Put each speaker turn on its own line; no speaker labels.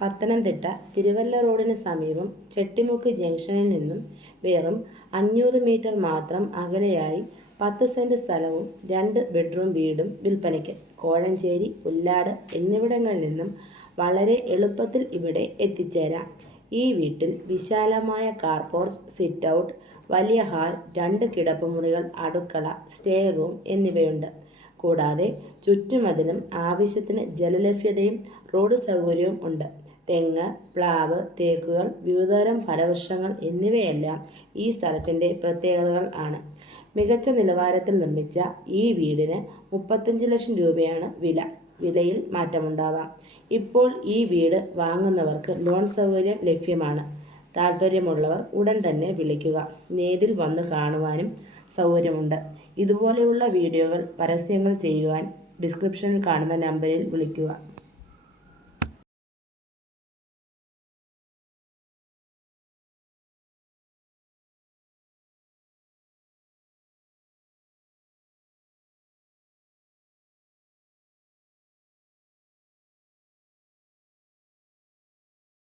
പത്തനംതിട്ട തിരുവല്ല റോഡിന് സമീപം ചെട്ടിമുക്ക് ജംഗ്ഷനിൽ നിന്നും വെറും അഞ്ഞൂറ് മീറ്റർ മാത്രം അകലെയായി പത്ത് സെന്റ് സ്ഥലവും രണ്ട് ബെഡ്റൂം വീടും വിൽപ്പനയ്ക്ക്. കോഴഞ്ചേരി പുല്ലാട് എന്നിവിടങ്ങളിൽ നിന്നും വളരെ എളുപ്പത്തിൽ ഇവിടെ എത്തിച്ചേരാം. ഈ വീട്ടിൽ വിശാലമായ കാർ പോർച്ച് സിറ്റ് ഔട്ട് വലിയ ഹാൾ രണ്ട് കിടപ്പുമുറികൾ അടുക്കള സ്റ്റേ റൂം എന്നിവയുണ്ട്. കൂടാതെ ചുറ്റുമതിലും ആവശ്യത്തിന് ജലലഭ്യതയും റോഡ് സൗകര്യവും ഉണ്ട്. തെങ്ങ് പ്ലാവ് തേക്കുകൾ വിവിധതരം ഫലവൃക്ഷങ്ങൾ എന്നിവയെല്ലാം ഈ സ്ഥലത്തിന്റെ പ്രത്യേകതകൾ ആണ്. മികച്ച നിലവാരത്തിൽ നിർമ്മിച്ച ഈ വീടിന് മുപ്പത്തഞ്ച് ലക്ഷം രൂപയാണ് വില. വിലയിൽ മാറ്റമുണ്ടാവാം. ഇപ്പോൾ ഈ വീട് വാങ്ങുന്നവർക്ക് ലോൺ സൗകര്യം ലഭ്യമാണ്. താല്പര്യമുള്ളവർ ഉടൻ തന്നെ വിളിക്കുക. നേരിൽ വന്ന് കാണുവാനും സൗകര്യമുണ്ട്. ഇതുപോലെയുള്ള വീഡിയോകൾ പരസ്യങ്ങൾ ചെയ്യുവാൻ ഡിസ്ക്രിപ്ഷനിൽ കാണുന്ന നമ്പറിൽ വിളിക്കുക.